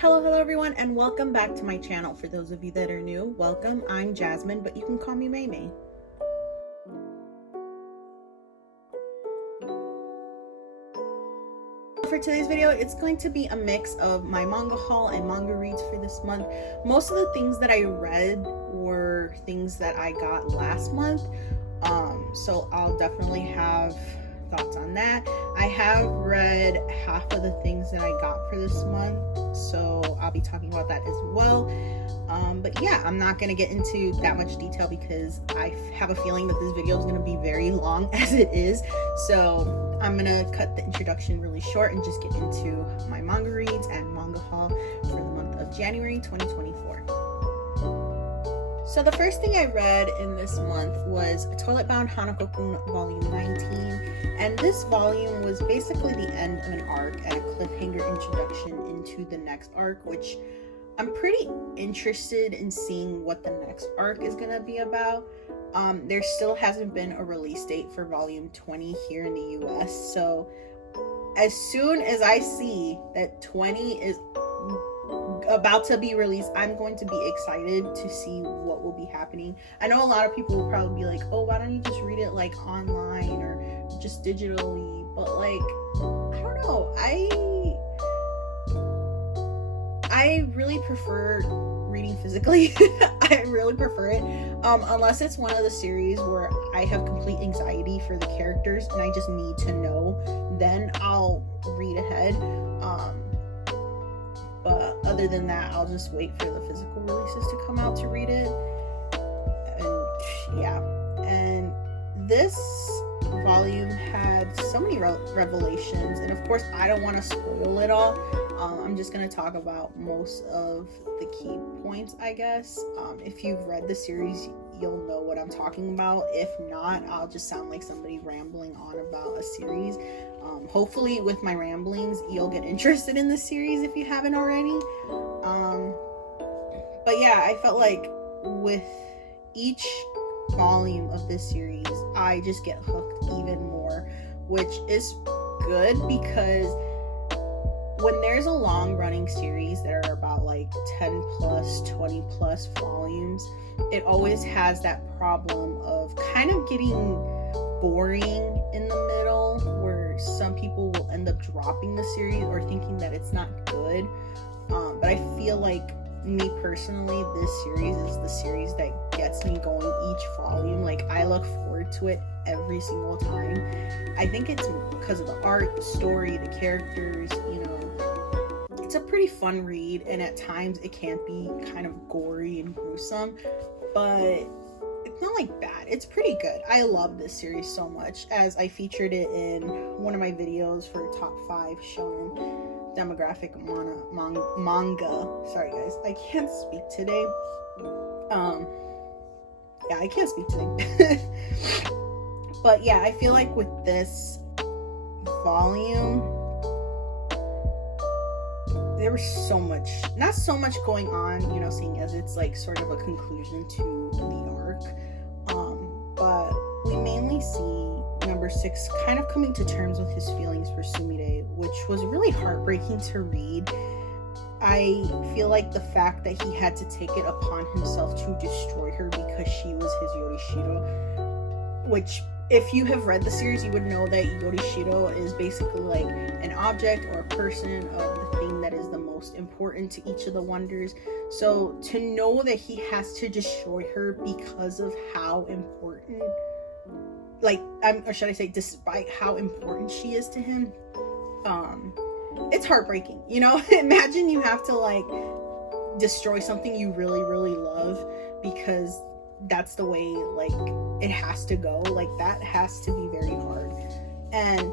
Hello everyone, and welcome back to my channel. For those of you that are new, welcome. I'm Jasmine, but you can call me Maymay. For today's video, it's going to be a mix of my manga haul and manga reads for this month. Most of the things that I read were things that I got last month, so I'll definitely have thoughts on that. I have read half of the things that I got for this month, so I'll be talking about that as well. But yeah, I'm not going to get into that much detail because I have a feeling that this video is going to be very long as it is. So I'm going to cut the introduction really short and just get into my manga reads and manga haul for the month of January 2024. So the first thing I read in this month was Toilet Bound Hanako-kun Volume 19, and this volume was basically the end of an arc and a cliffhanger introduction into the next arc, which I'm pretty interested in seeing what the next arc is going to be about. There still hasn't been a release date for Volume 20 here in the US, so as soon as I see that 20 is about to be released, I'm going to be excited to see what will be happening. I know a lot of people will probably be like, oh, why don't you just read it like online or just digitally, but like, I don't know, I really prefer reading physically. I really prefer it, unless it's one of the series where I have complete anxiety for the characters and I just need to know, then I'll read ahead. But other than that, I'll just wait for the physical releases to come out to read it. And yeah, and this volume had so many revelations, and of course I don't want to spoil it all. I'm just going to talk about most of the key points, I guess. If you've read the series, you'll know what I'm talking about. If not, I'll just sound like somebody rambling on about a series. Hopefully with my ramblings, you'll get interested in the series if you haven't already. But yeah, I felt like with each volume of this series, I just get hooked even more, which is good because when there's a long running series that are about like 10 plus 20 plus volumes, it always has that problem of kind of getting boring in the middle, where some people will end up dropping the series or thinking that it's not good. But I feel like, me personally, this series is the series that gets me going each volume. Like, I look forward to it every single time. I think it's because of the art, the story, the characters, you know. It's a pretty fun read, and at times it can be kind of gory and gruesome, but it's not like bad. It's pretty good. I love this series so much, as I featured it in one of my videos for top 5 shonen demographic manga. Sorry guys, I can't speak today. Yeah, I can't speak today. But yeah, I feel like with this volume, there was not so much going on, you know, seeing as it's like sort of a conclusion to the arc. But we mainly see number 6 kind of coming to terms with his feelings for Sumire, which was really heartbreaking to read. I feel like the fact that he had to take it upon himself to destroy her because she was his Yorishiro, which, if you have read the series, you would know that Yorishiro is basically like an object or a person of the thing that is the most important to each of the wonders. So to know that he has to destroy her because of how important, or should I say, despite how important she is to him, it's heartbreaking, you know. Imagine you have to like destroy something you really, really love because that's the way like it has to go. Like, that has to be very hard. And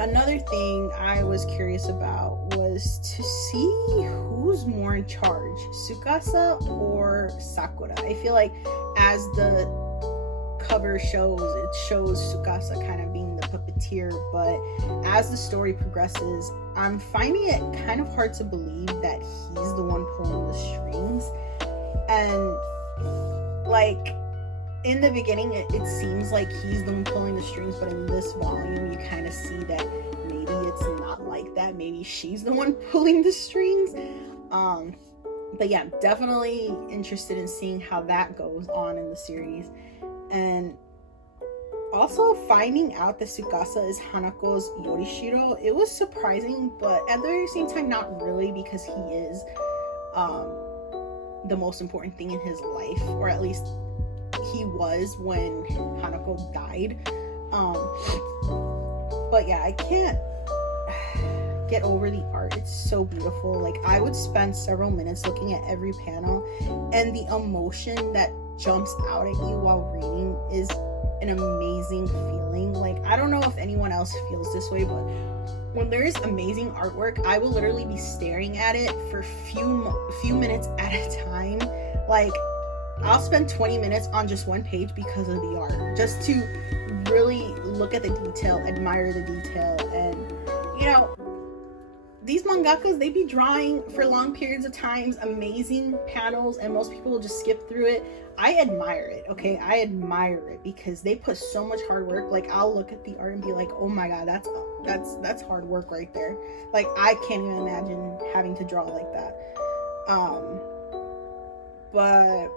another thing I was curious about was to see who's more in charge, Tsukasa or Sakura. I feel like as the cover shows, it shows Tsukasa kind of being the puppeteer, but as the story progresses, I'm finding it kind of hard to believe that he's the one pulling the strings. And like, in the beginning, it seems like he's the one pulling the strings, but in this volume, you kind of see that maybe it's not like that maybe she's the one pulling the strings. But yeah, definitely interested in seeing how that goes on in the series. And also finding out that Tsukasa is Hanako's Yorishiro, it was surprising, but at the very same time not really, because he is the most important thing in his life, or at least he was when Hanako died. But yeah, I can't get over the art. It's so beautiful. Like, I would spend several minutes looking at every panel, and the emotion that jumps out at you while reading is an amazing feeling. Like, I don't know if anyone else feels this way, but when there is amazing artwork, I will literally be staring at it for few minutes at a time. Like, I'll spend 20 minutes on just one page because of the art, just to really look at the detail, admire the detail. And you know, these mangakas, they be drawing for long periods of times, amazing panels, and most people will just skip through it. I admire it, okay? I admire it because they put so much hard work. Like, I'll look at the art and be like, oh my god, that's hard work right there. Like, I can't even imagine having to draw like that. But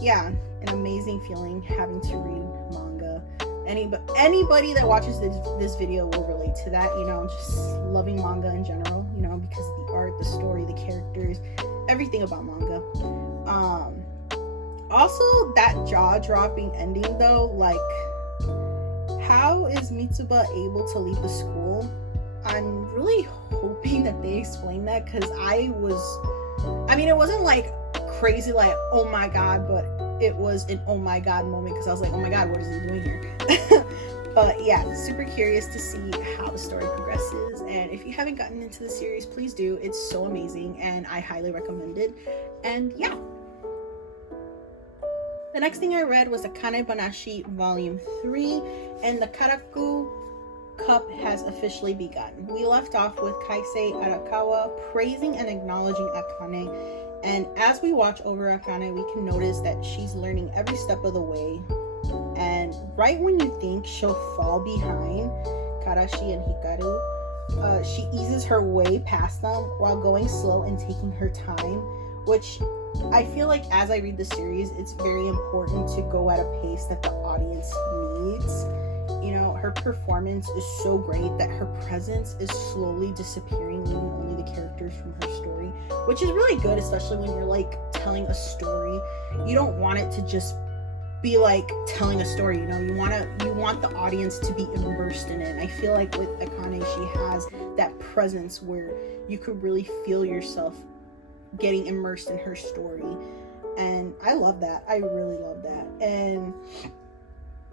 yeah, an amazing feeling having to read manga. Anybody that watches this video will relate to that, you know, just loving manga in general, you know, because of the art, the story, the characters, everything about manga. Also, that jaw-dropping ending though, like, how is Mitsuba able to leave the school? I'm really hoping that they explain that, because it wasn't like crazy like oh my god, but it was an oh my god moment, because I was like, oh my god, what is he doing here? But yeah, super curious to see how the story progresses, and if you haven't gotten into the series, please do. It's so amazing and I highly recommend it. And yeah, the next thing I read was Akane-banashi Volume 3, and the Karaku Cup has officially begun. We left off with Kaisei Arakawa praising and acknowledging Akane, and as we watch over Akane, we can notice that she's learning every step of the way, and right when you think she'll fall behind Karashi and Hikaru, she eases her way past them while going slow and taking her time, which I feel like as I read the series, it's very important to go at a pace that the audience needs. You know, her performance is so great that her presence is slowly disappearing, leaving only the characters from her story, which is really good, especially when you're like telling a story. You don't want it to just be like telling a story, you know, you want the audience to be immersed in it. And I feel like with Akane, she has that presence where you could really feel yourself getting immersed in her story, and I love that. I really love that. And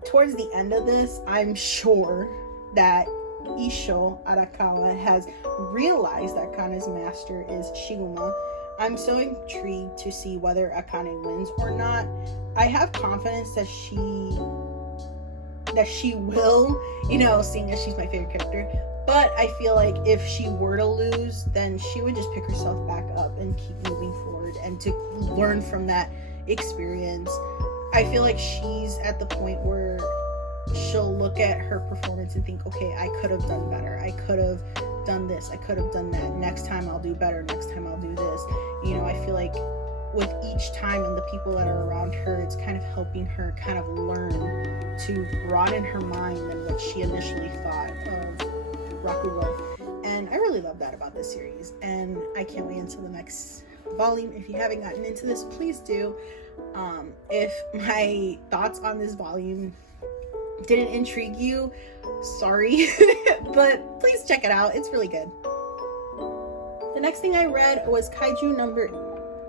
towards the end of this, I'm sure that Isho Arakawa has realized that Akane's master is Shiguma. I'm so intrigued to see whether Akane wins or not. I have confidence that she will, you know, seeing as she's my favorite character. But I feel like if she were to lose, then she would just pick herself back up and keep moving forward and to learn from that experience. I feel like she's at the point where she'll look at her performance and think, okay, I could have done better. I could have done this. I could have done that. Next time I'll do better. Next time I'll do this. You know, I feel like with each time and the people that are around her, it's kind of helping her kind of learn to broaden her mind than what she initially thought of Rakugo. And I really love that about this series, and I can't wait until the next volume. If you haven't gotten into this, please do. If my thoughts on this volume didn't intrigue you, sorry, but please check it out. It's really good. The next thing I read was Kaiju number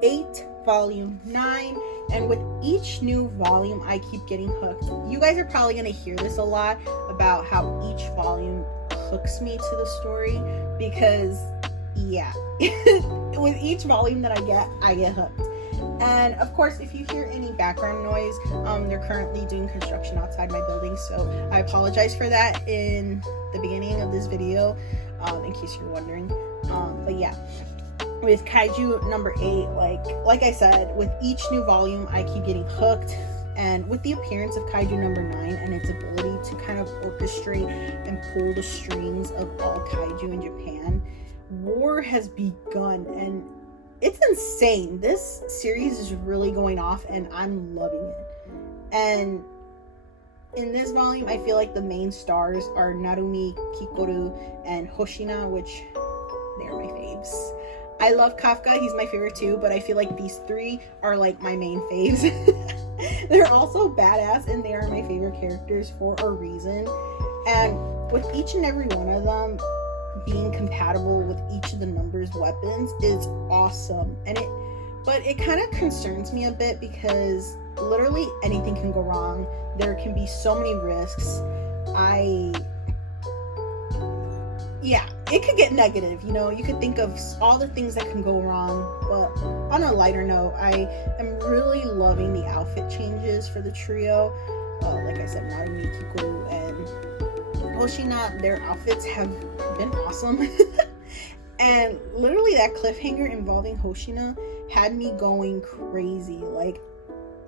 8, volume 9, and with each new volume I keep getting hooked. You guys are probably going to hear this a lot about how each volume hooks me to the story, because yeah, with each volume that I get hooked. And of course, if you hear any background noise, they're currently doing construction outside my building, so I apologize for that in the beginning of this video, in case you're wondering. But yeah, with Kaiju number 8, like I said, with each new volume I keep getting hooked, And with the appearance of Kaiju number 9 and its ability to kind of orchestrate and pull the strings of all kaiju in Japan, war has begun, and it's insane. This series is really going off, and I'm loving it. And in this volume, I feel like the main stars are Narumi, Kikoru, and Hoshina, which they're my faves. I love Kafka, he's my favorite too, but I feel like these three are like my main faves. They're also badass, and they are my favorite characters for a reason. And with each and every one of them being compatible with each of the numbers weapons is awesome. But it kind of concerns me a bit, because literally anything can go wrong. There can be so many risks. It could get negative, you could think of all the things that can go wrong. But on a lighter note, I am really loving the outfit changes for the trio. Like I said, Narumi, Kikoru, and Hoshina, their outfits have been awesome. And literally that cliffhanger involving Hoshina had me going crazy. Like,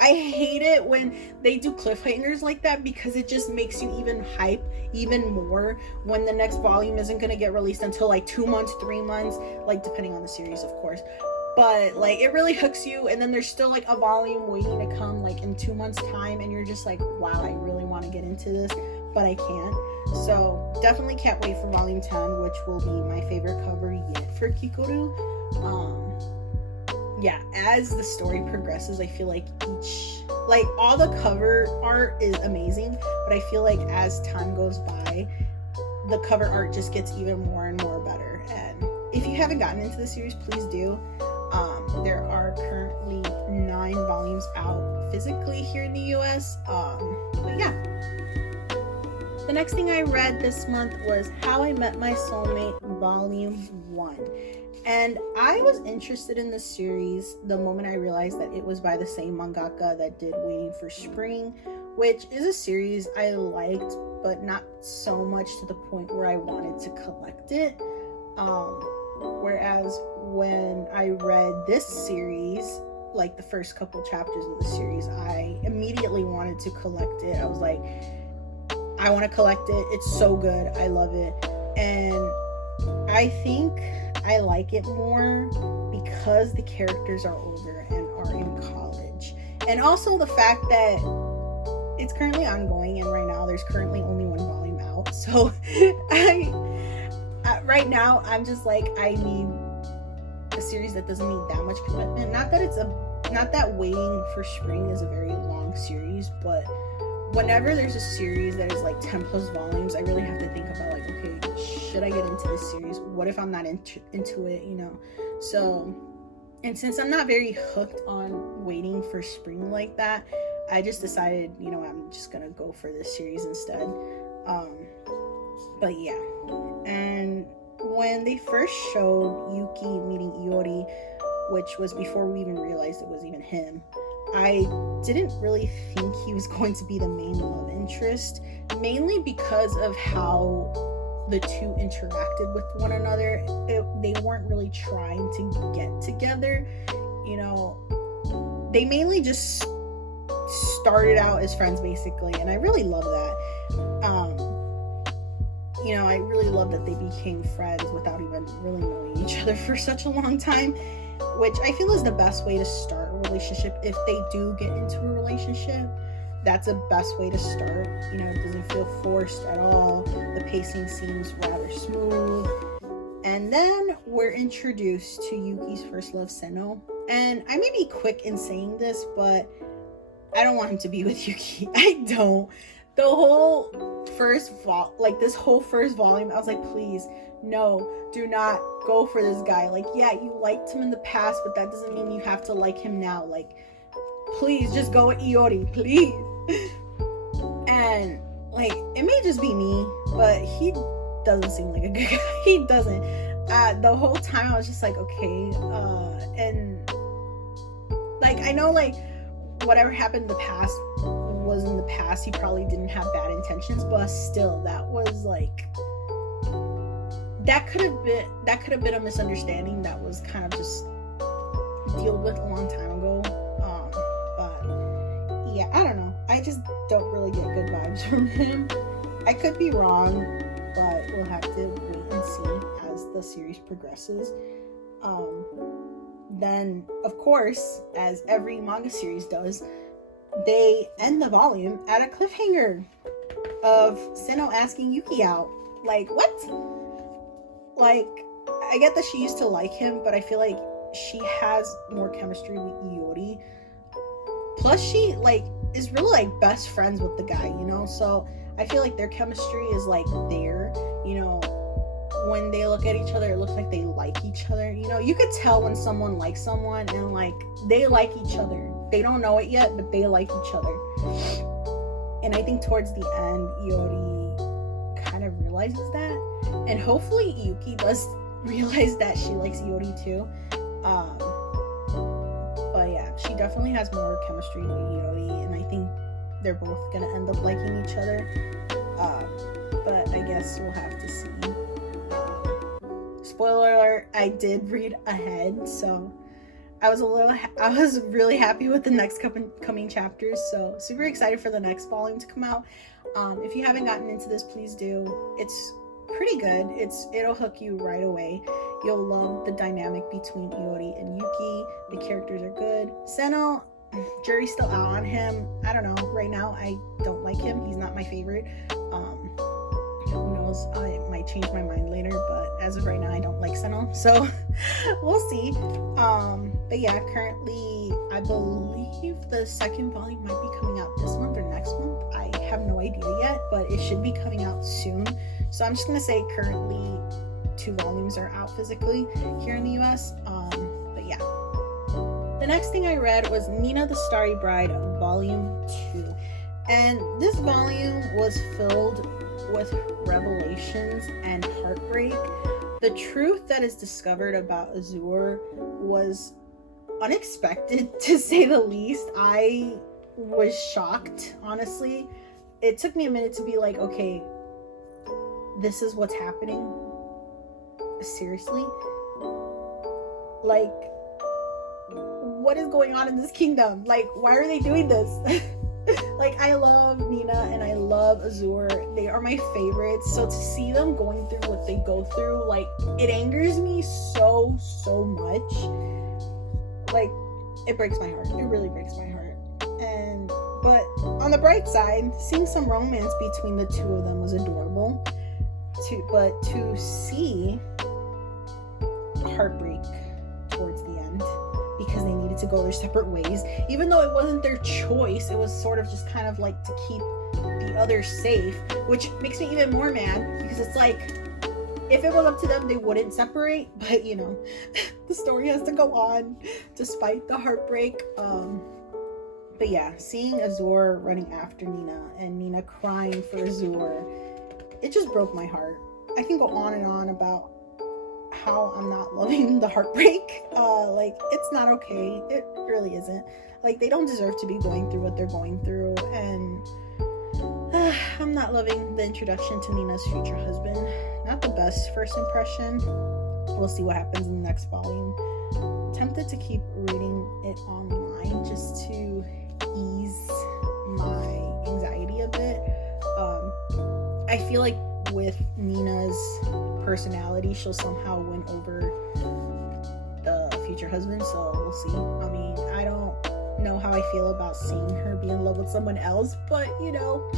I hate it when they do cliffhangers like that, because it just makes you even hype even more when the next volume isn't going to get released until like 2 months, 3 months, like depending on the series, of course. But like, it really hooks you, and then there's still like a volume waiting to come like in 2 months time, and you're just like, wow, I really want to get into this, but I can't. So definitely can't wait for volume 10, which will be my favorite cover yet for Kikoru. As the story progresses, I feel like all the cover art is amazing, but I feel like as time goes by, the cover art just gets even more and more better. And if you haven't gotten into the series, please do. There are currently 9 volumes out physically here in the US. But yeah. The next thing I read this month was How I Met My Soulmate Volume 1. And I was interested in this series the moment I realized that it was by the same mangaka that did Waiting for Spring, which is a series I liked, but not so much to the point where I wanted to collect it. Whereas when I read this series, like the first couple chapters of the series, I immediately wanted to collect it. I was like, I want to collect it. It's so good. I love it. And I think I like it more because the characters are older and are in college. And also the fact that it's currently ongoing, and right now there's currently only 1 volume out. So right now I'm just like, I need a series that doesn't need that much commitment. Not that Waiting for Spring is a very long series, but whenever there's a series that is like 10 plus volumes, I really have to think about like, okay, should I get into this series? What if I'm not into it, So, and since I'm not very hooked on Waiting for Spring like that, I just decided, I'm just gonna go for this series instead. But yeah. And when they first showed Yuki meeting Iori, which was before we even realized it was even him, I didn't really think he was going to be the main love interest, mainly because of how the two interacted with one another. They weren't really trying to get together, They mainly just started out as friends, basically, and I really love that. I really love that they became friends without even really knowing each other for such a long time, which I feel is the best way to start a relationship. If they do get into a relationship, that's the best way to start. It doesn't feel forced at all. The pacing seems rather smooth. And then we're introduced to Yuki's first love, Seno. And I may be quick in saying this, but I don't want him to be with Yuki. I don't. The whole first this whole first volume, I was like, please, no, do not go for this guy. Like, yeah, you liked him in the past, but that doesn't mean you have to like him now. Like, please, just go with Iori, please. And like, it may just be me, but he doesn't seem like a good guy. He doesn't. The whole time I was just like, okay, and like, I know like whatever happened in the past was in the past. He probably didn't have bad intentions, but still, that was like, that could have been a misunderstanding that was kind of just dealt with a long time ago. But yeah, I don't know. I just don't really get good vibes from him. I could be wrong, but we'll have to wait and see as the series progresses. Then, of course, as every manga series does, they end the volume at a cliffhanger of Seno asking Yuki out. Like, what? Like, I get that she used to like him, but I feel like she has more chemistry with Iori. Plus, she, like, is really, like, best friends with the guy, you know? So, I feel like their chemistry is, like, there, you know? When they look at each other, it looks like they like each other. You know, you could tell when someone likes someone and like they like each other. They don't know it yet, but they like each other. And I think towards the end, Iori kind of realizes that. And hopefully Yuki does realize that she likes Iori too. But yeah, she definitely has more chemistry with Iori, and I think they're both gonna end up liking each other. But I guess we'll have to see. Spoiler alert, I did read ahead, so I was really happy with the next coming chapters, so super excited for the next volume to come out. If you haven't gotten into this, please do. It's pretty good. It'll hook you right away. You'll love the dynamic between Iori and Yuki. The characters are good. Seno, jury's still out on him. I don't know. Right now, I don't like him. He's not my favorite. Who knows? I might change my mind later, but as of right now, I don't like Seno, so we'll see. But yeah, currently, I believe the second volume might be coming out this month or next month. I have no idea yet, but it should be coming out soon. So I'm just gonna say currently 2 volumes are out physically here in the US. But yeah. The next thing I read was Nina the Starry Bride Volume 2. And this volume was filled with revelations and heartbreak. The truth that is discovered about Azure was unexpected, to say the least. I was shocked, honestly. It took me a minute to be like, okay, this is what's happening? Seriously? Like, what is going on in this kingdom? Like, why are they doing this? Like, I love Nina and I love Azure. They are my favorites. So to see them going through what they go through, like, it angers me so much. Like, it breaks my heart. It really breaks my heart. But on the bright side, seeing some romance between the two of them was adorable. But to see heartbreak towards the end, because they needed to go their separate ways, even though it wasn't their choice, it was sort of just kind of like to keep the others safe, which makes me even more mad, because it's like, if it was up to them, they wouldn't separate, but you know, the story has to go on despite the heartbreak. But yeah, seeing Azure running after Nina and Nina crying for Azure, it just broke my heart. I can go on and on about how I'm not loving the heartbreak. Like, it's not okay. It really isn't. Like, they don't deserve to be going through what they're going through, and I'm not loving the introduction to Nina's future husband. Not the best first impression. We'll see what happens in the next volume. I'm tempted to keep reading it online just to ease my anxiety a bit. I feel like with Nina's personality, she'll somehow win over the future husband, so we'll see. I mean, I don't know how I feel about seeing her be in love with someone else, but you know,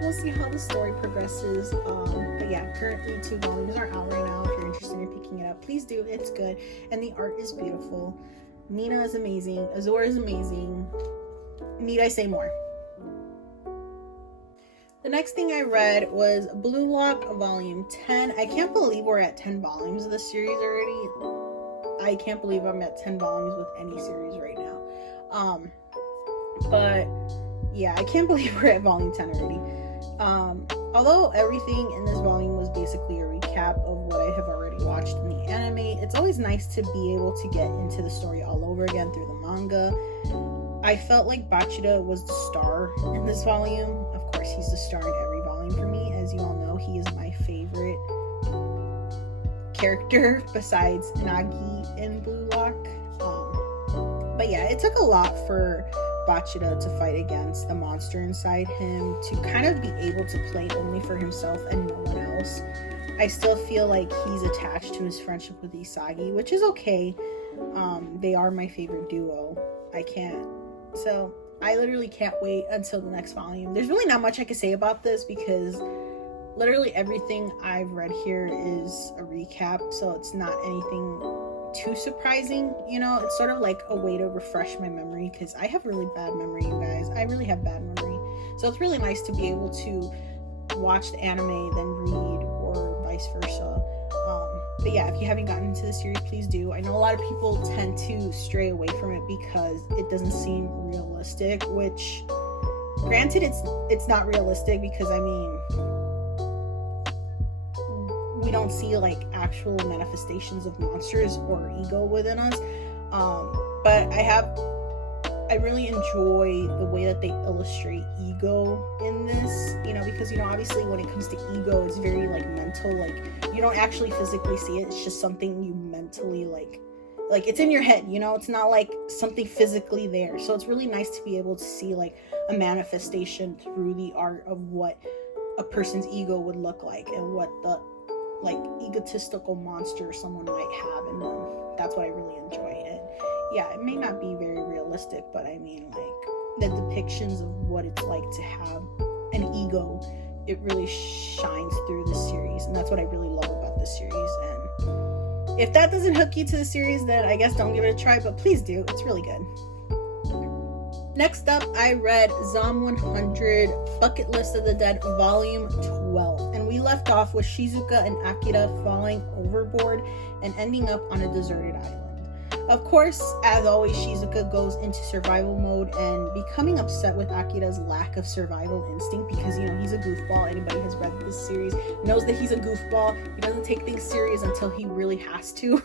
we'll see how the story progresses. But yeah, currently 2 volumes are out right now. If you're interested in picking it up, please do. It's good, and the art is beautiful. Nina is amazing. Azure is amazing. Need I say more? The next thing I read was Blue Lock Volume 10. I can't believe we're at 10 volumes of this series already. I can't believe I'm at 10 volumes with any series right now. But yeah, I can't believe we're at Volume 10 already. Although everything in this volume was basically a recap of what I have already watched in the anime, it's always nice to be able to get into the story all over again through the manga. I felt like Bachida was the star in this volume. Of course, he's the star in every volume for me. As you all know, he is my favorite character besides Nagi in Blue Lock. But yeah, it took a lot for Bachida to fight against the monster inside him, to kind of be able to play only for himself and no one else. I still feel like he's attached to his friendship with Isagi, which is okay. They are my favorite duo. So I literally can't wait until the next volume. There's really not much I can say about this because literally everything I've read here is a recap, so it's not anything too surprising. It's sort of like a way to refresh my memory, because I have really bad memory, you guys. I really have bad memory, so it's really nice to be able to watch the anime then read, or vice versa. But yeah, if you haven't gotten into the series, please do. I know a lot of people tend to stray away from it because it doesn't seem realistic, which granted, it's not realistic, because we don't see like actual manifestations of monsters or ego within us. But I really enjoy the way that they illustrate ego in this, because obviously when it comes to ego, it's very like mental, like you don't actually physically see it, it's just something you mentally like it's in your head, it's not like something physically there. So it's really nice to be able to see like a manifestation through the art of what a person's ego would look like, and what the like egotistical monster someone might have in them. That's what I really enjoy. And yeah, it may not be very realistic, but like the depictions of what it's like to have an ego, it really shines through this series, and that's what I really love about this series. And if that doesn't hook you to the series, then I guess don't give it a try, but please do. It's really good. Next up, I read Zom 100 Bucket List of the Dead Volume 12, and we left off with Shizuka and Akira falling overboard and ending up on a deserted island. Of course, as always, Shizuka goes into survival mode and becoming upset with Akira's lack of survival instinct, because he's a goofball. Anybody who's read this series knows that he's a goofball. He doesn't take things serious until he really has to.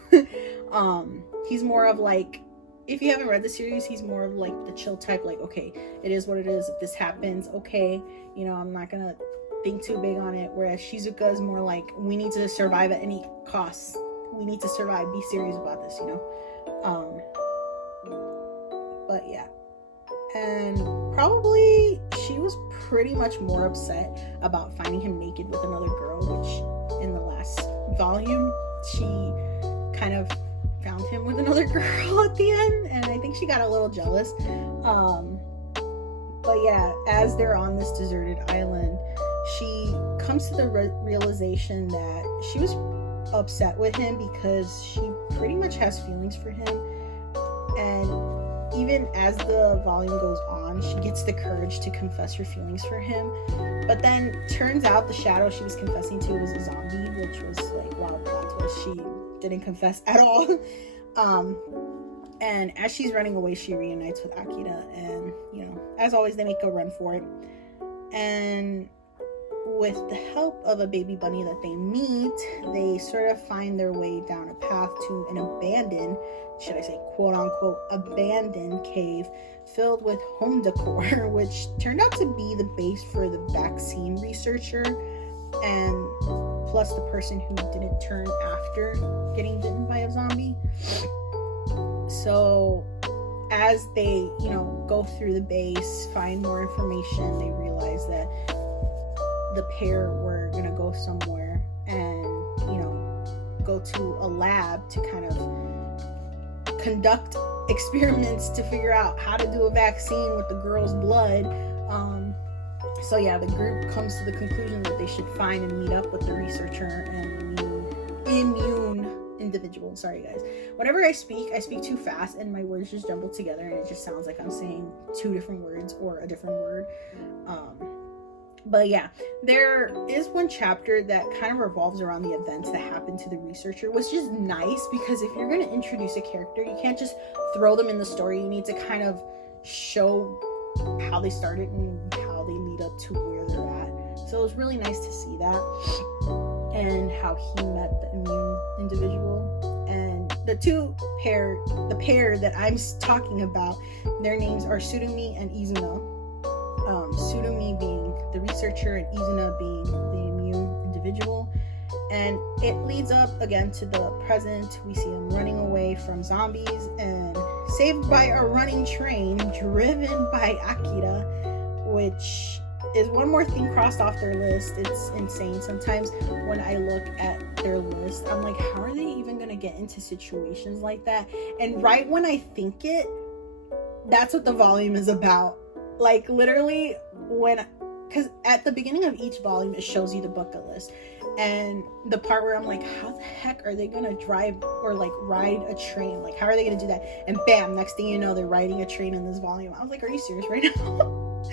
He's more of like, if you haven't read the series, he's more of like the chill type, like, okay, it is what it is. If this happens, okay, I'm not gonna think too big on it. Whereas Shizuka is more like, we need to survive at any cost. We need to survive. Be serious about this, But yeah. And probably she was pretty much more upset about finding him naked with another girl, which in the last volume, she kind of found him with another girl at the end, and I think she got a little jealous. But yeah, as they're on this deserted island, she comes to the realization that she was upset with him because she pretty much has feelings for him. And even as the volume goes on, she gets the courage to confess her feelings for him. But then turns out the shadow she was confessing to was a zombie, which was like, wow, plot twist. She didn't confess at all. And as she's running away, she reunites with Akira, and as always, they make a run for it. And with the help of a baby bunny that they meet, they sort of find their way down a path to an abandoned, should I say quote unquote abandoned cave filled with home decor, which turned out to be the base for the vaccine researcher, and plus the person who didn't turn after getting bitten by a zombie. So as they, go through the base, find more information, they realize that the pair were gonna go somewhere and, go to a lab to kind of conduct experiments to figure out how to do a vaccine with the girl's blood. So yeah, the group comes to the conclusion that they should find and meet up with the researcher and immune individual. Sorry guys, whenever I speak too fast and my words just jumble together and it just sounds like I'm saying two different words or a different word. But yeah, there is one chapter that kind of revolves around the events that happened to the researcher, which is nice because if you're going to introduce a character, you can't just throw them in the story. You need to kind of show how they started and how they lead up to where they're at. So it was really nice to see that, and how he met the immune individual. And the pair that I'm talking about, their names are Tsurumi and Izuna. Tsurumi being the researcher and Izuna being the immune individual. And it leads up again to the present. We see him running away from zombies, and Saved by a Running Train, driven by Akira, which is one more thing crossed off their list. It's insane. Sometimes when I look at their list, I'm like, how are they even gonna get into situations like that? And right when I think it, that's what the volume is about. Like, literally, because at the beginning of each volume, it shows you the bucket list. And the part where I'm like, how the heck are they gonna drive or like ride a train? Like, how are they gonna do that? And bam, next thing you know, they're riding a train in this volume. I was like, are you serious right now?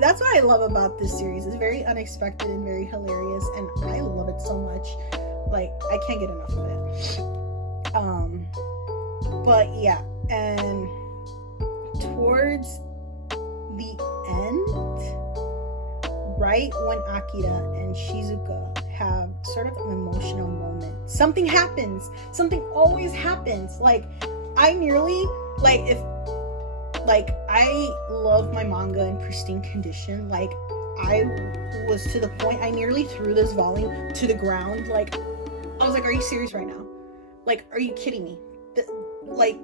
That's what I love about this series. It's very unexpected and very hilarious, and I love it so much. Like, I can't get enough of it. But yeah, and towards the end, right when Akira and Shizuka have sort of an emotional moment, something happens. Something always happens. Like, I nearly, like, if, like, I love my manga in pristine condition. Like, I was to the point, I nearly threw this volume to the ground. Like, I was like, are you serious right now? Like, are you kidding me? Like,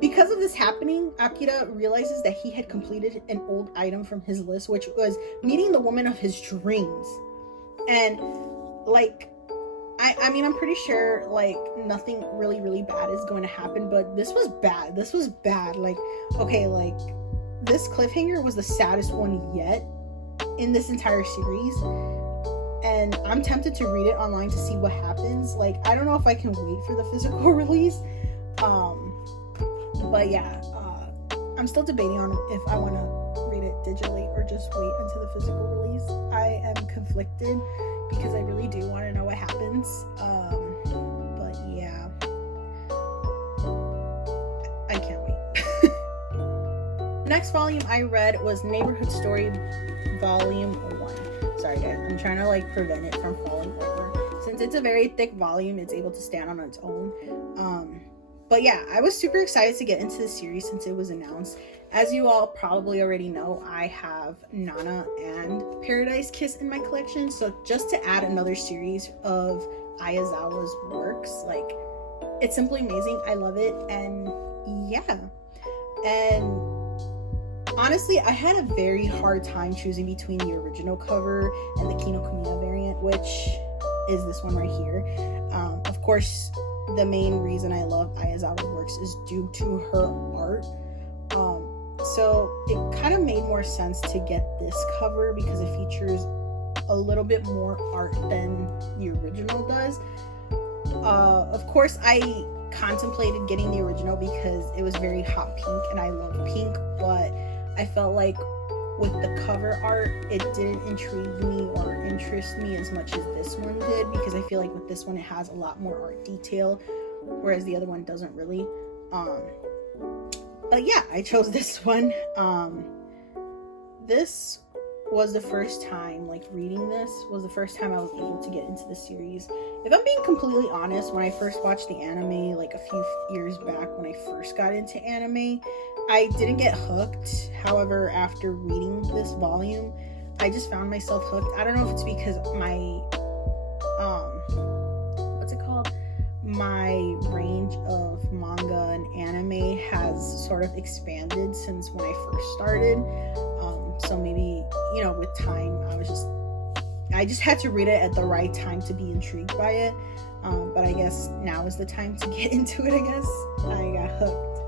because of this happening, Akira realizes that he had completed an old item from his list, which was meeting the woman of his dreams. And, like, I mean, I'm pretty sure, like, nothing really bad is going to happen, but this was bad. This was bad. Like, okay, like, this cliffhanger was the saddest one yet in this entire series. And I'm tempted to read it online to see what happens. Like, I don't know if I can wait for the physical release. But yeah, I'm still debating on if I want to read it digitally or just wait until the physical release. I am conflicted because I really do want to know what happens. But yeah, I can't wait. The next volume I read was Neighborhood Story Volume 1. Sorry guys, I'm trying to like prevent it from falling over. Since it's a very thick volume, it's able to stand on its own. But yeah, I was super excited to get into the series since it was announced. As you all probably already know, I have Nana and Paradise Kiss in my collection. So just to add another series of Ayazawa's works, like, it's simply amazing. I love it. And yeah. And honestly, I had a very hard time choosing between the original cover and the Kinokuniya variant, which is this one right here. Of course, the main reason I love Ayazawa's works is due to her art. So it kind of made more sense to get this cover because it features a little bit more art than the original does. Of course, I contemplated getting the original because it was very hot pink and I love pink, but I felt like with the cover art, it didn't intrigue me or interest me as much as this one did, because I feel like with this one it has a lot more art detail, whereas the other one doesn't really. But yeah, I chose this one. This was the first time, like, reading this was the first time I was able to get into the series. If I'm being completely honest, when I first watched the anime, like a few years back when I first got into anime, I didn't get hooked. However, after reading this volume, I just found myself hooked. I don't know if it's because my my range of manga and anime has sort of expanded since when I first started. So maybe, you know, with time, I just had to read it at the right time to be intrigued by it. But I guess now is the time to get into it, I guess. I got hooked.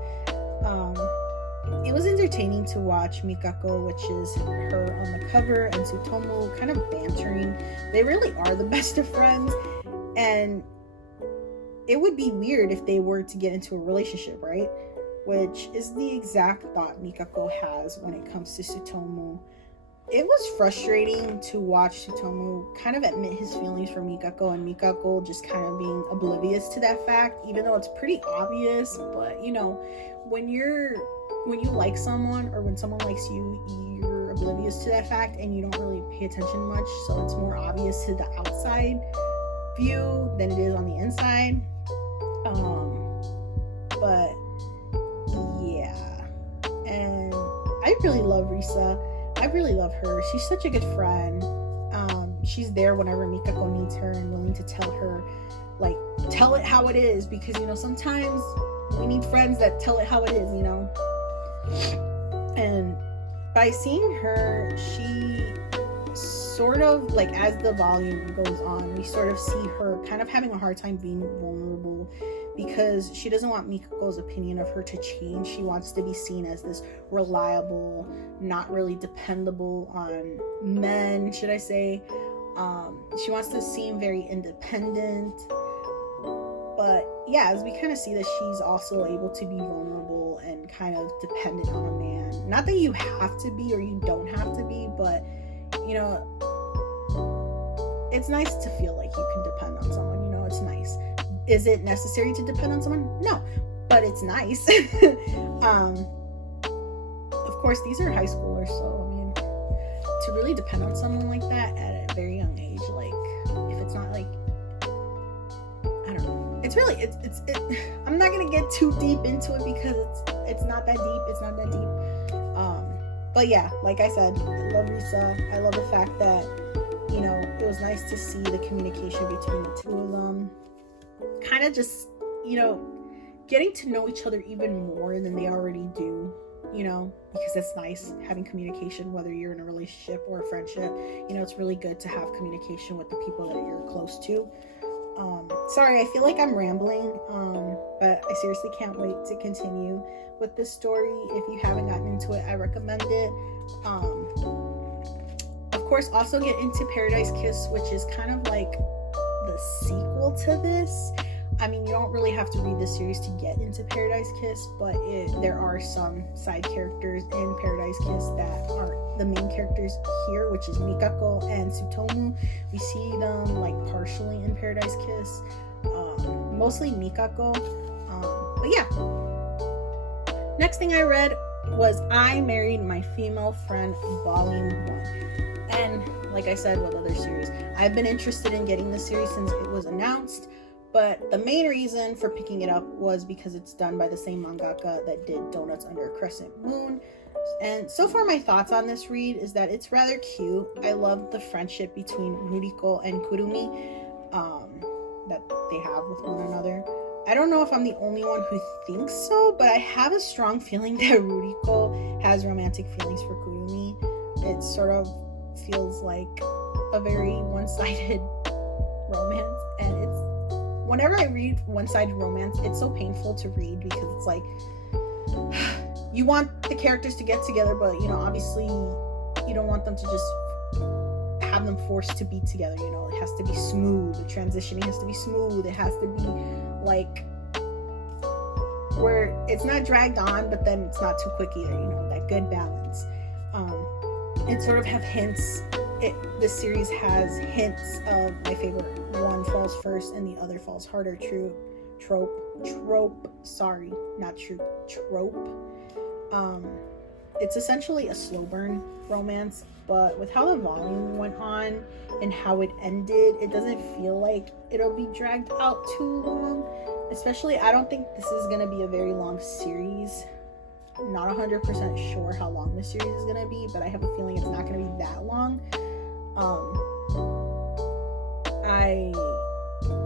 It was entertaining to watch Mikako, which is her on the cover, and Tsutomu kind of bantering. They really are the best of friends. And it would be weird if they were to get into a relationship, right? Which is the exact thought Mikako has when it comes to Tsutomu. It was frustrating to watch Tsutomu kind of admit his feelings for Mikako, and Mikako just kind of being oblivious to that fact, even though it's pretty obvious. But, you know, when you like someone, or when someone likes you, you're oblivious to that fact and you don't really pay attention much, so it's more obvious to the outside view than it is on the inside. But yeah, and I really love Risa. I really love her. She's such a good friend. She's there whenever Mikako needs her and willing to tell tell it how it is, because, you know, sometimes we need friends that tell it how it is, you know. And by seeing her, she sort of, like, as the volume goes on, we sort of see her kind of having a hard time being vulnerable, because she doesn't want Mikako's opinion of her to change. She wants to be seen as this reliable, not really dependable on men, should I say. She wants to seem very independent. But yeah, as we kind of see that she's also able to be vulnerable and kind of dependent on a man. Not that you have to be or you don't have to be, but, you know, it's nice to feel like you can depend on someone, you know, it's nice. Is it necessary to depend on someone? No, but it's nice. Of course, these are high schoolers, so, I mean, to really depend on someone like that at a very young age, like, if it's not, like, I don't know. It's really, I'm not gonna get too deep into it because it's not that deep. But yeah, like I said, I love Risa. I love the fact that, you know, it was nice to see the communication between the two of them. Kind of just, you know, getting to know each other even more than they already do, you know, because it's nice having communication, whether you're in a relationship or a friendship. You know, it's really good to have communication with the people that you're close to. Sorry, I feel like I'm rambling, but I seriously can't wait to continue with this story. If you haven't gotten into it, I recommend it. Of course, also get into Paradise Kiss, which is kind of like the sequel to this. I mean, you don't really have to read this series to get into Paradise Kiss, but there are some side characters in Paradise Kiss that aren't the main characters here, which is Mikako and Tsutomu. We see them like partially in Paradise Kiss, mostly Mikako. But yeah. Next thing I read was I Married My Female Friend Volume 1. And like I said with other series, I've been interested in getting this series since it was announced. But the main reason for picking it up was because it's done by the same mangaka that did Donuts Under a Crescent Moon. And so far my thoughts on this read is that it's rather cute. I love the friendship between Ruriko and Kurumi that they have with one another. I don't know if I'm the only one who thinks so, but I have a strong feeling that Ruriko has romantic feelings for Kurumi. It sort of feels like a very one-sided romance, and whenever I read one-sided romance, it's so painful to read because it's like you want the characters to get together, but, you know, obviously you don't want them to just have them forced to be together. You know, it has to be smooth. The transitioning has to be smooth. It has to be like where it's not dragged on, but then it's not too quick either. You know, that good balance. It sort of have hints. This series has hints of my favorite one falls first and the other falls harder trope. Sorry, not true. Trope. It's essentially a slow burn romance, but with how the volume went on and how it ended, it doesn't feel like it'll be dragged out too long. Especially, I don't think this is gonna be a very long series. I'm not 100% sure how long this series is gonna be, but I have a feeling it's not gonna be that long. I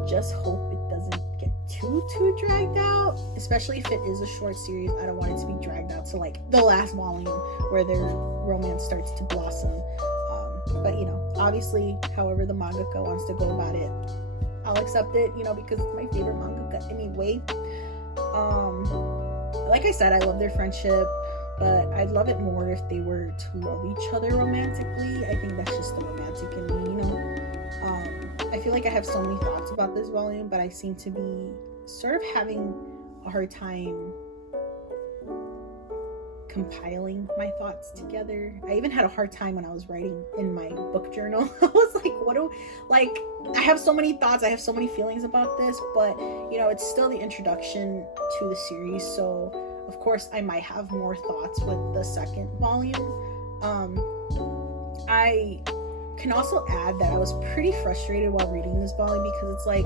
just hope it doesn't get too dragged out, especially if it is a short series. I don't want it to be dragged out to like the last volume where their romance starts to blossom. But, you know, obviously, however the mangaka wants to go about it, I'll accept it, you know, because it's my favorite mangaka anyway. Like I said, I love their friendship, but I'd love it more if they were to love each other romantically. I think that's just the romantic in me, you know. I feel like I have so many thoughts about this volume, but I seem to be sort of having a hard time compiling my thoughts together. I even had a hard time when I was writing in my book journal. I was like, I have so many thoughts, I have so many feelings about this, but, you know, it's still the introduction to the series, so of course I might have more thoughts with the second volume. I can also add that I was pretty frustrated while reading this volume because it's like,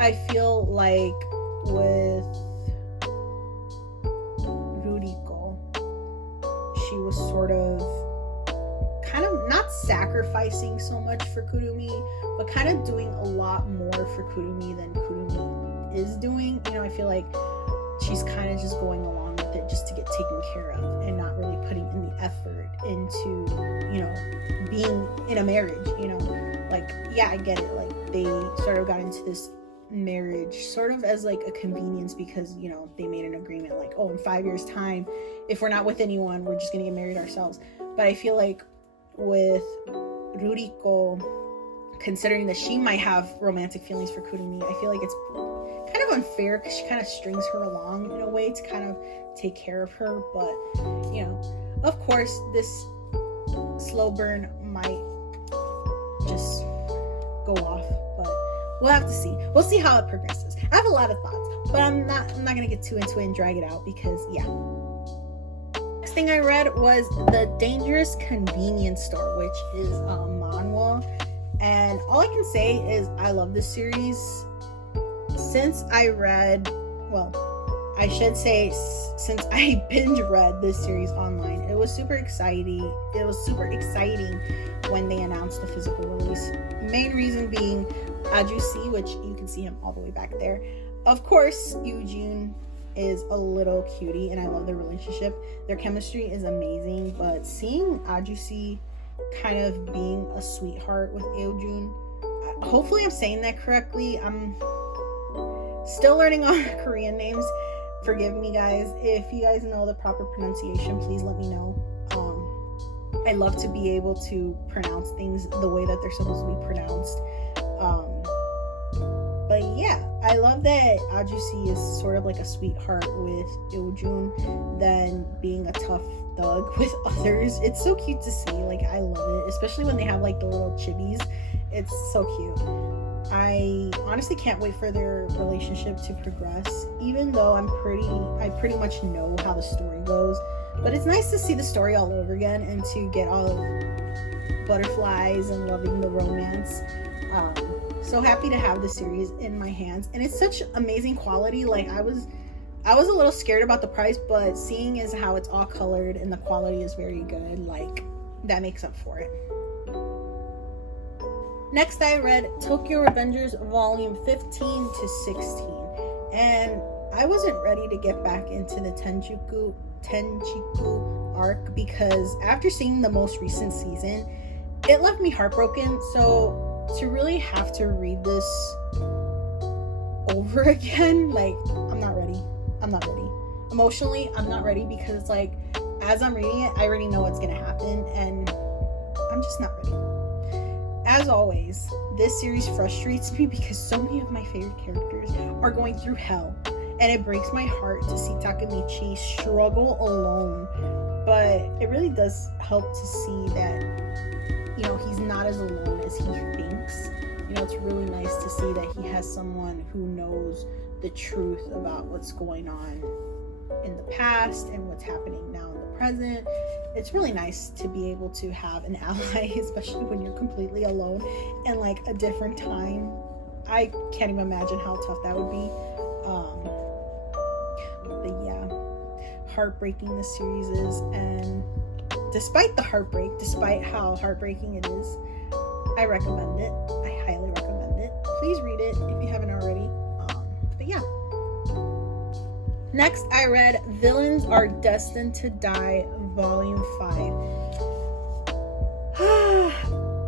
I feel like with Ruriko, she was sort of kind of not sacrificing so much for Kurumi, but kind of doing a lot more for Kurumi than Kurumi is doing. You know, I feel like she's kind of just going along with it just to get taken care of and not really putting in the effort into, you know, being in a marriage, you know. Like, yeah, I get it. Like, they sort of got into this marriage sort of as like a convenience because, you know, they made an agreement like, oh, in 5 years time, if we're not with anyone, we're just gonna get married ourselves. But I feel like with Ruriko, considering that she might have romantic feelings for Kurumi, I feel like it's kind of unfair because she kind of strings her along in a way to kind of take care of her. But, you know, of course, this slow burn might just go off, but we'll have to see. We'll see how it progresses. I have a lot of thoughts, but I'm not gonna get too into it and drag it out because, yeah. Next thing I read was The Dangerous Convenience Store, which is a manhwa, and all I can say is I love this series. Since I read, well, I should say since I binge read this series online, it was super exciting. It was super exciting when they announced the physical release. Main reason being Ajusi, which you can see him all the way back there. Of course, Eugene is a little cutie and I love their relationship. Their chemistry is amazing, but seeing Ajusi kind of being a sweetheart with Eujun, hopefully I'm saying that correctly. I'm still learning on Korean names. Forgive me, guys. If you guys know the proper pronunciation, please let me know. I love to be able to pronounce things the way that they're supposed to be pronounced. But yeah, I love that Ajusi is sort of like a sweetheart with Eujun than being a tough thug with others. It's so cute to see. Like, I love it, especially when they have like the little chibis. It's so cute. I honestly can't wait for their relationship to progress, even though I pretty much know how the story goes. But it's nice to see the story all over again and to get all of butterflies and loving the romance. So happy to have the series in my hands, and it's such amazing quality. Like, I was a little scared about the price, but seeing as how it's all colored and the quality is very good, like, that makes up for it. Next, I read Tokyo Revengers Volume 15 to 16, and I wasn't ready to get back into the Tenjiku arc because after seeing the most recent season, it left me heartbroken. So to really have to read this over again, like, I'm not ready. Emotionally, I'm not ready because it's like, as I'm reading it, I already know what's gonna happen, and I'm just not ready. As always, this series frustrates me because so many of my favorite characters are going through hell, and it breaks my heart to see Takemichi struggle alone. But it really does help to see that, you know, he's not as alone as he thinks. You know, it's really nice to see that he has someone who knows the truth about what's going on in the past and what's happening now in the present. It's really nice to be able to have an ally, especially when you're completely alone in like a different time. I can't even imagine how tough that would be. But yeah, heartbreaking this series is, and despite the heartbreak, despite how heartbreaking it is, I recommend it. I highly recommend it. Please read it if you haven't already. But yeah. Next, I read Villains Are Destined to Die, Volume 5.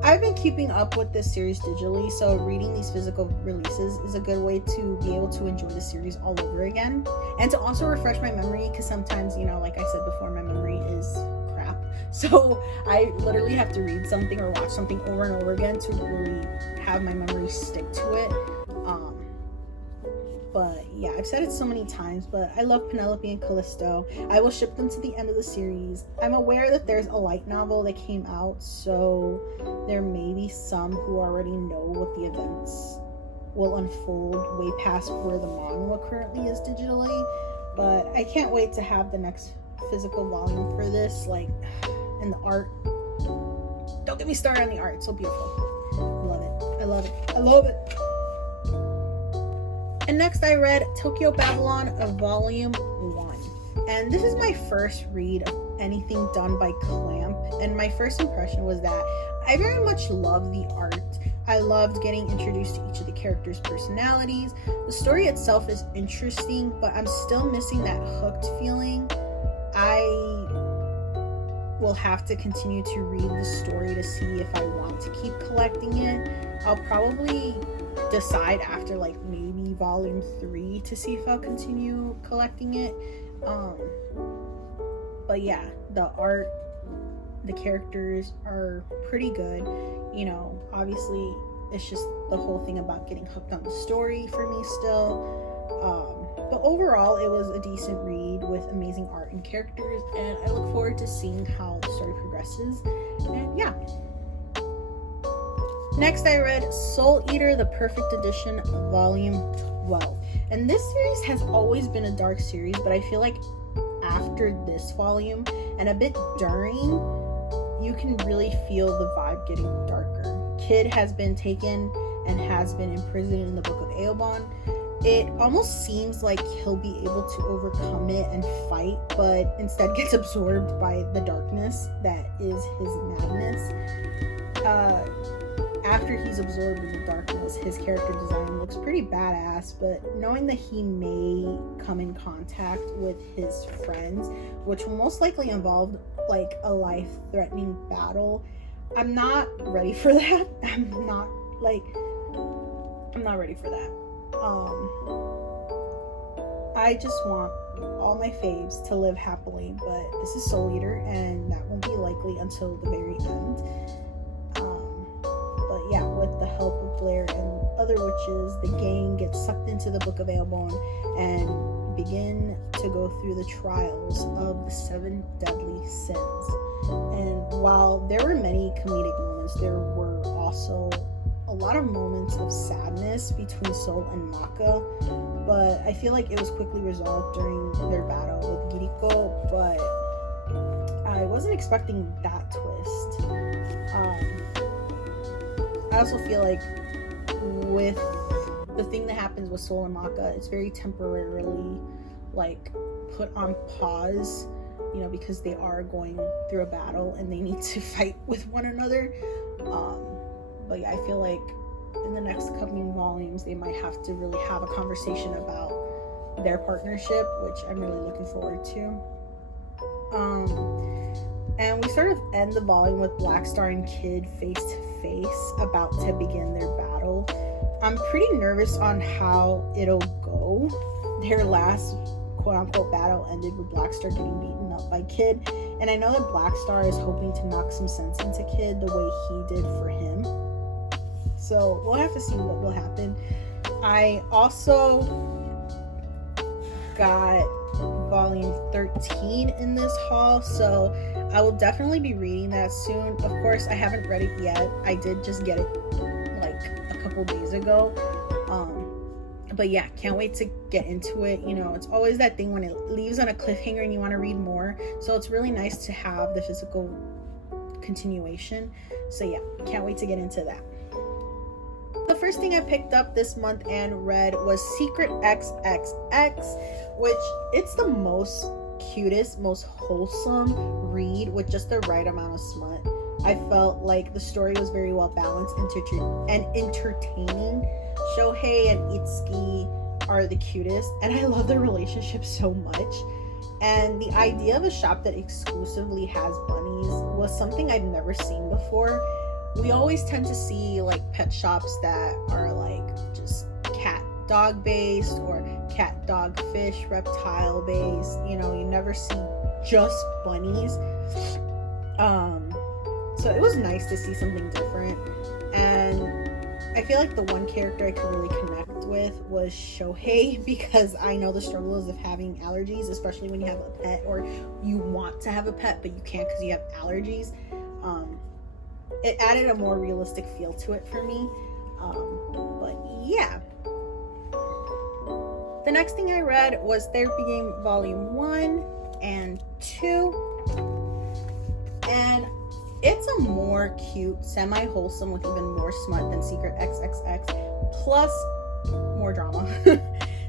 I've been keeping up with this series digitally, so reading these physical releases is a good way to be able to enjoy the series all over again. And to also refresh my memory, because sometimes, you know, like I said before, my memory is crap. So I literally have to read something or watch something over and over again to really have my memory stick to it. But yeah, I've said it so many times, but I love Penelope and Callisto. I will ship them to the end of the series. I'm aware that there's a light novel that came out, so there may be some who already know what the events will unfold way past where the manga currently is digitally. But I can't wait to have the next physical volume for this. Like, and the art. Don't get me started on the art. It's so beautiful. I love it. I love it. I love it. And next I read Tokyo Babylon Volume 1. And this is my first read of anything done by Clamp. And my first impression was that I very much love the art. I loved getting introduced to each of the characters' personalities. The story itself is interesting, but I'm still missing that hooked feeling. I will have to continue to read the story to see if I want to keep collecting it. I'll probably decide after like maybe volume 3 to see if I'll continue collecting it. But yeah, the art, the characters are pretty good. You know, obviously it's just the whole thing about getting hooked on the story for me still. But overall, it was a decent read with amazing art and characters, and I look forward to seeing how the story progresses. And yeah. Next, I read Soul Eater, the Perfect Edition, Volume 12. And this series has always been a dark series, but I feel like after this volume, and a bit during, you can really feel the vibe getting darker. Kid has been taken and has been imprisoned in the Book of Aobon. It almost seems like he'll be able to overcome it and fight, but instead gets absorbed by the darkness that is his madness. After he's absorbed in the darkness, his character design looks pretty badass, but knowing that he may come in contact with his friends, which will most likely involve like a life-threatening battle, I'm not ready for that. I'm not ready for that. I just want all my faves to live happily, but this is Soul Eater, and that won't be likely until the very end. But yeah, with the help of Blair and other witches, the gang gets sucked into the Book of Aobon and begin to go through the trials of the 7 deadly sins. And while there were many comedic moments, there were also a lot of moments of sadness between Soul and Maka, but I feel like it was quickly resolved during their battle with Giriko, but I wasn't expecting that twist. I also feel like with the thing that happens with Soul and Maka, it's very temporarily like put on pause, you know, because they are going through a battle and they need to fight with one another. But yeah, I feel like in the next coming volumes, they might have to really have a conversation about their partnership, which I'm really looking forward to. And we sort of end the volume with Blackstar and Kid face to face, about to begin their battle. I'm pretty nervous on how it'll go. Their last quote-unquote battle ended with Blackstar getting beaten up by Kid, and I know that Blackstar is hoping to knock some sense into Kid the way he did for him. So we'll have to see what will happen. I also got volume 13 in this haul, so I will definitely be reading that soon. Of course, I haven't read it yet. I did just get it like a couple days ago. But yeah, can't wait to get into it. You know, it's always that thing when it leaves on a cliffhanger and you want to read more. So it's really nice to have the physical continuation. So yeah, can't wait to get into that. The first thing I picked up this month and read was Secret XXX, which it's the most cutest, most wholesome read with just the right amount of smut. I felt like the story was very well balanced and entertaining. Shohei and Itsuki are the cutest, and I love their relationship so much. And the idea of a shop that exclusively has bunnies was something I've never seen before. We always tend to see like pet shops that are like just cat dog based or cat dog fish reptile based. You know, you never see just bunnies. So it was nice to see something different, and I feel like the one character I could really connect with was Shohei, because I know the struggles of having allergies, especially when you have a pet or you want to have a pet but you can't because you have allergies. It added a more realistic feel to it for me. But yeah. The next thing I read was Therapy Game Volume 1 and 2. And it's a more cute, semi-wholesome with even more smut than Secret XXX, plus more drama.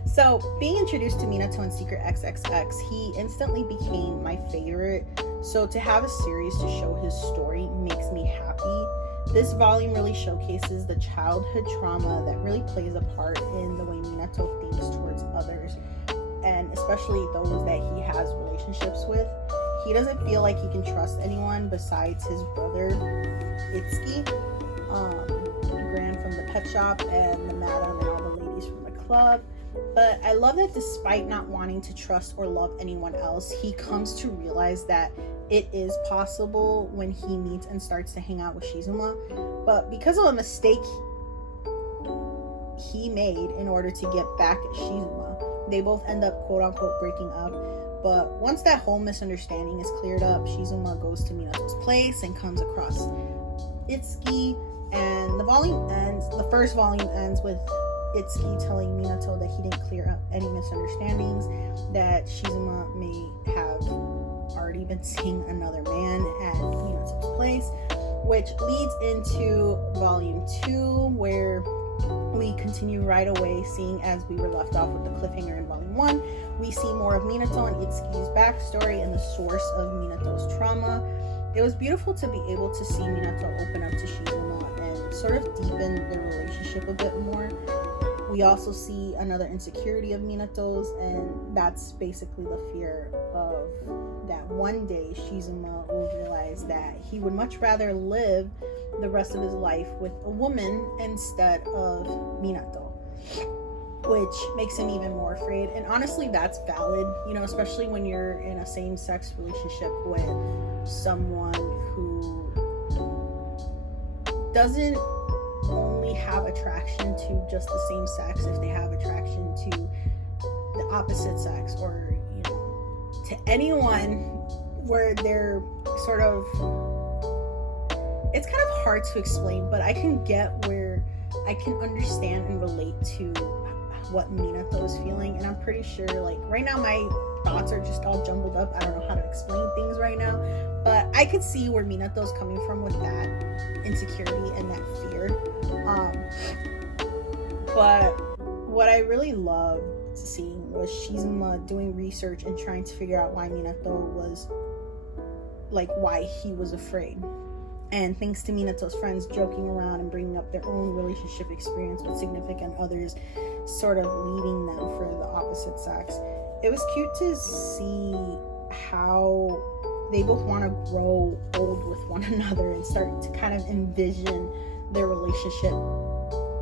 So, being introduced to Minato in Secret XXX, he instantly became my favorite. So to have a series to show his story makes me happy. This volume really showcases the childhood trauma that really plays a part in the way Minato thinks towards others, and especially those that he has relationships with. He doesn't feel like he can trust anyone besides his brother Itsuki, Gran from the pet shop, and the madam and all the ladies from the club. But I love that despite not wanting to trust or love anyone else, he comes to realize that it is possible when he meets and starts to hang out with Shizuma. But because of a mistake he made in order to get back at Shizuma, they both end up quote-unquote breaking up. But once that whole misunderstanding is cleared up, Shizuma goes to Minato's place and comes across Itsuki, and the first volume ends with Itsuki telling Minato that he didn't clear up any misunderstandings, that Shizuma may have already been seeing another man at Minato's place, which leads into volume 2, where we continue right away, seeing as we were left off with the cliffhanger in volume 1. We see more of Minato and Itsuki's backstory and the source of Minato's trauma. It was beautiful to be able to see Minato open up to Shizuma and sort of deepen their relationship a bit more. We also see another insecurity of Minato's, and that's basically the fear of that one day Shizuma will realize that he would much rather live the rest of his life with a woman instead of Minato, which makes him even more afraid. And honestly, that's valid, especially when you're in a same-sex relationship with someone who doesn't only have attraction to just the same sex. If they have attraction to the opposite sex, or to anyone where they're sort of, it's kind of hard to explain, but I can get where I can understand and relate to what Minato is feeling. And I'm pretty sure, like, right now my thoughts are just all jumbled up. I don't know how to explain things right now, but I could see where Minato's coming from with that insecurity and that fear. But what I really loved seeing was Shizuma doing research and trying to figure out why Minato was, like, why he was afraid. And thanks to Minato's friends joking around and bringing up their own relationship experience with significant others, sort of leading them for the opposite sex, it was cute to see how they both want to grow old with one another and start to kind of envision their relationship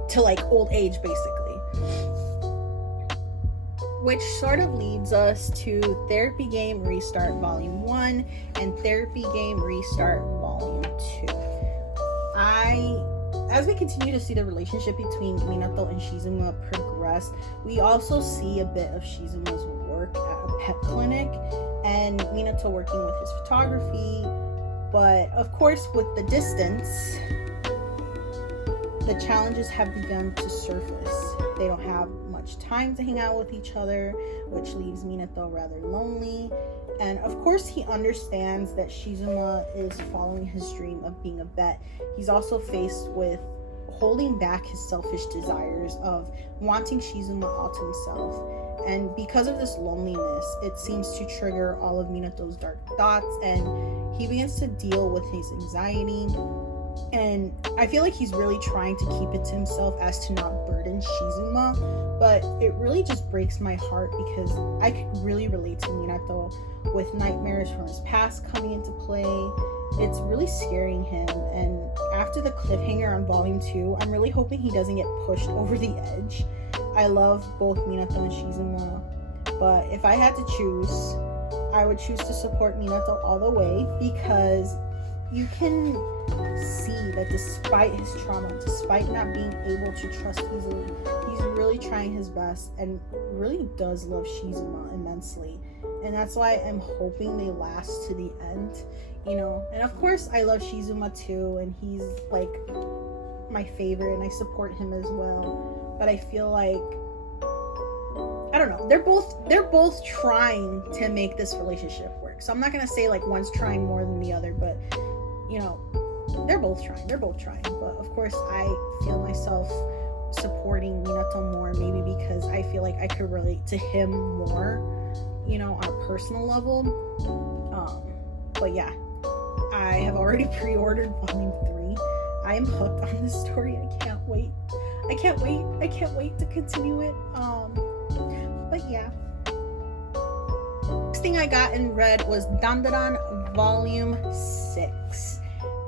to, like, old age, basically. Which sort of leads us to Therapy Game Restart Volume 1 and Therapy Game Restart Volume 2. As we continue to see the relationship between Minato and Shizuma progress, we also see a bit of Shizuma's work at a pet clinic and Minato working with his photography. But of course, with the distance, the challenges have begun to surface. They don't have much time to hang out with each other, which leaves Minato rather lonely. And of course, he understands that Shizuma is following his dream of being a vet. He's also faced with holding back his selfish desires of wanting Shizuma all to himself. And because of this loneliness, it seems to trigger all of Minato's dark thoughts, and he begins to deal with his anxiety. And I feel like he's really trying to keep it to himself as to not burden Shizuma, but it really just breaks my heart because I could really relate to Minato with nightmares from his past coming into play. It's really scaring him, and after the cliffhanger on Volume 2, I'm really hoping he doesn't get pushed over the edge. I love both Minato and Shizuma, but if I had to choose, I would choose to support Minato all the way, because you can see that despite his trauma, despite not being able to trust easily, he's really trying his best and really does love Shizuma immensely. And that's why I'm hoping they last to the end, And of course, I love Shizuma too, and he's like my favorite, and I support him as well. But I feel like, I don't know, they're both trying to make this relationship work. So I'm not gonna say like one's trying more than the other, but they're both trying. But of course, I feel myself supporting Minato more, maybe because I feel like I could relate to him more, on a personal level. But yeah, I have already pre-ordered Volume 3. I am hooked on this story. I can't wait to continue it. But yeah. Next thing I got and read was Dandadan Volume 6.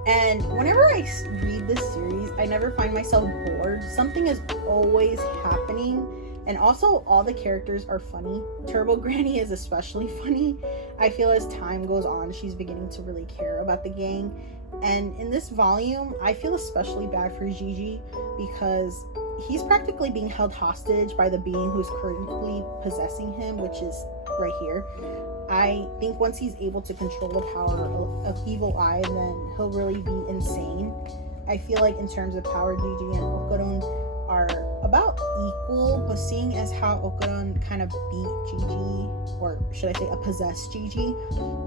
And whenever I read this series, I never find myself bored. Something is always happening. And also, all the characters are funny. Turbo Granny is especially funny. I feel as time goes on, she's beginning to really care about the gang. And in this volume, I feel especially bad for Gigi because he's practically being held hostage by the being who's currently possessing him, which is right here. I think once he's able to control the power of Evil Eye, then he'll really be insane. I feel like in terms of power, Gigi and Okarun are about equal, but seeing as how Okarun kind of beat Gigi, or should I say a possessed Gigi,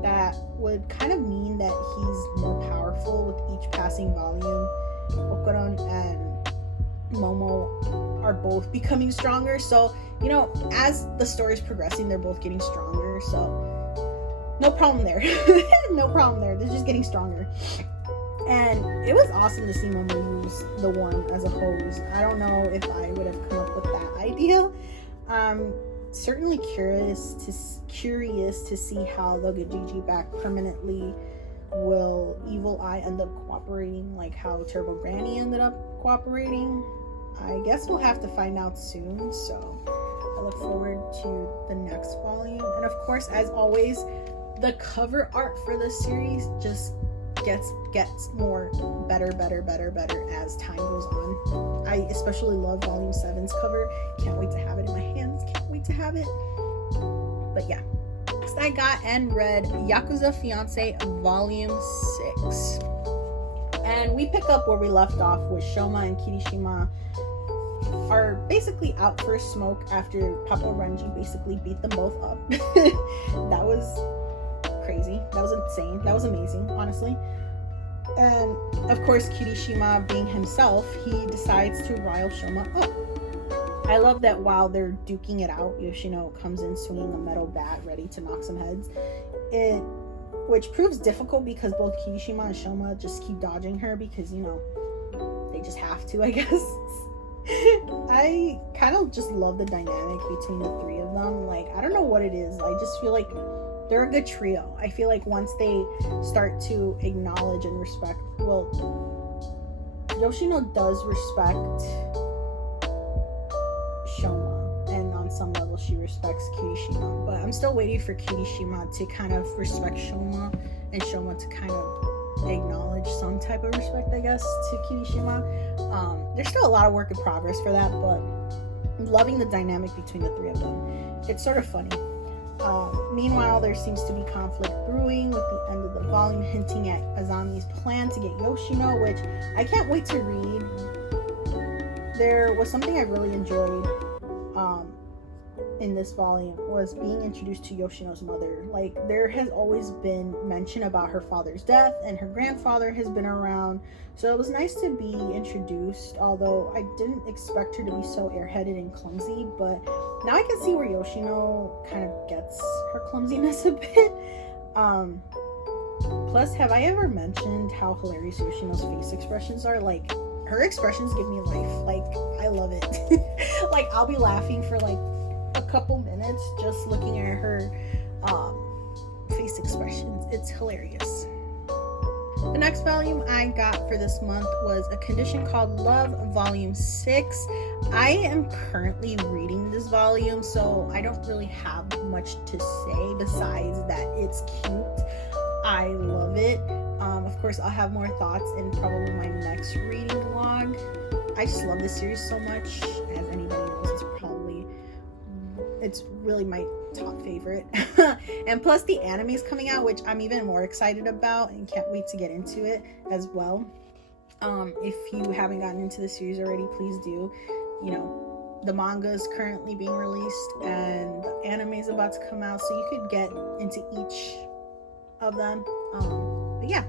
that would kind of mean that he's more powerful with each passing volume. Okarun and Momo are both becoming stronger, so you know, as the story's progressing, they're both getting stronger, so no problem there. No problem there. They're just getting stronger. And it was awesome to see Momo use the worm as a hose. I don't know if I would have come up with that idea. I'm certainly curious to see how they'll get Gigi back permanently. Will Evil Eye end up cooperating like how Turbo Granny ended up cooperating? I guess we'll have to find out soon, so I look forward to the next volume. And of course, as always, the cover art for this series just gets more better as time goes on. I especially love Volume 7's cover. Can't wait to have it in my hands. Can't wait to have it. But yeah. Next I got and read Yakuza Fiance Volume 6. And we pick up where we left off with Shoma and Kirishima are basically out for a smoke after Papa Renji basically beat them both up. That was crazy. That was insane. That was amazing, honestly. And of course, Kirishima being himself, he decides to rile Shoma up. I love that while they're duking it out, Yoshino comes in swinging a metal bat ready to knock some heads. Which proves difficult because both Kirishima and Shoma just keep dodging her because, you know, they just have to, I guess. I kind of just love the dynamic between the three of them. Like, I don't know what it is. I just feel like they're a good trio. I feel like once they start to acknowledge and respect, well, Yoshino does respect Shoma, and on some level she respects Kirishima, but I'm still waiting for Kirishima to kind of respect Shoma and Shoma to kind of acknowledge some type of respect, I guess, to Kirishima. There's still a lot of work in progress for that, but I'm loving the dynamic between the three of them. It's sort of funny. Meanwhile, there seems to be conflict brewing with the end of the volume hinting at Azami's plan to get Yoshino, which I can't wait to read. There was something I really enjoyed in this volume was being introduced to Yoshino's mother. Like, there has always been mention about her father's death, and her grandfather has been around, so it was nice to be introduced, although I didn't expect her to be so airheaded and clumsy. But now I can see where Yoshino kind of gets her clumsiness a bit. Plus, have I ever mentioned how hilarious Yoshino's face expressions are? Like, her expressions give me life. Like, I love it. Like, I'll be laughing for like a couple minutes just looking at her face expressions. It's hilarious. The next volume I got for this month was A Condition Called Love, Volume 6. I am currently reading this volume, so I don't really have much to say besides that it's cute. I love it. Of course, I'll have more thoughts in probably my next reading vlog. I just love this series so much. As anybody knows, it's really my top favorite. And plus the anime is coming out, which I'm even more excited about and can't wait to get into it as well. If you haven't gotten into the series already, please do. You know, the manga is currently being released and the anime is about to come out, so you could get into each of them. But yeah.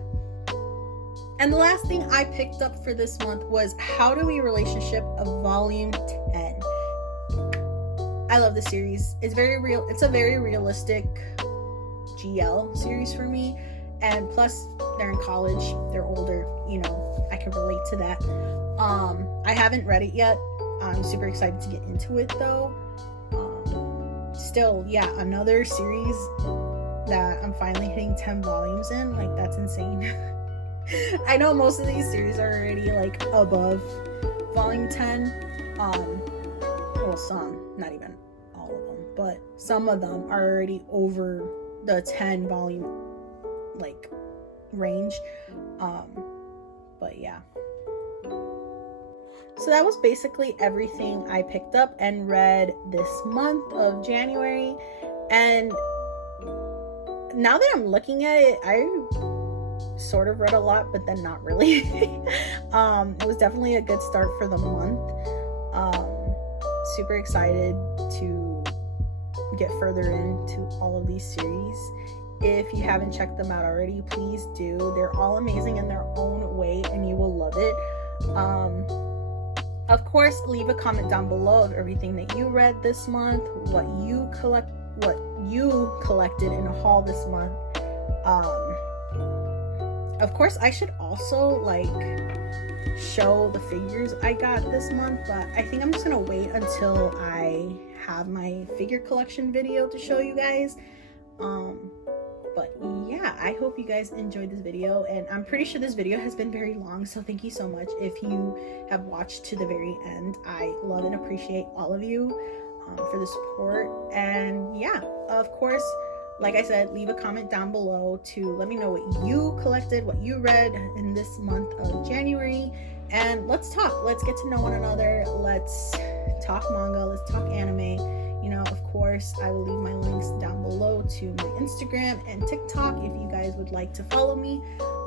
And the last thing I picked up for this month was How Do We Relationship of Volume 10. I love the series. It's very real. It's a very realistic GL series for me. And plus, they're in college. They're older. You know, I can relate to that. I haven't read it yet. I'm super excited to get into it though. Still, yeah, another series that I'm finally hitting 10 volumes in. Like, that's insane. I know most of these series are already like above volume 10. Well, some, not even all of them, but some of them are already over the 10 volume like range. But yeah. So that was basically everything I picked up and read this month of January. And now that I'm looking at it, I sort of read a lot, but then not really. It was definitely a good start for the month. Super excited to get further into all of these series. If you haven't checked them out already, please do. They're all amazing in their own way and you will love it. Of course, leave a comment down below of everything that you read this month, what you collected in a haul this month. Of course, I should also like show the figures I got this month, but I think I'm just gonna wait until I have my figure collection video to show you guys. But yeah, I hope you guys enjoyed this video, and I'm pretty sure this video has been very long, so thank you so much if you have watched to the very end. I love and appreciate all of you for the support. And yeah, of course, like I said, leave a comment down below to let me know what you collected, what you read in this month of January, and let's talk. Let's get to know one another. Let's talk manga, let's talk anime. You know, of course, I will leave my links down below to my Instagram and TikTok if you guys would like to follow me.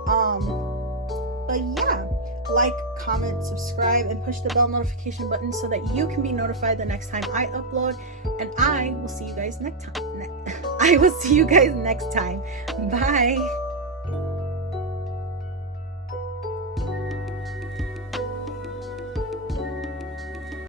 But yeah, like, comment, subscribe, and push the bell notification button so that you can be notified the next time I upload. And I will see you guys next time. I will see you guys next time. Bye.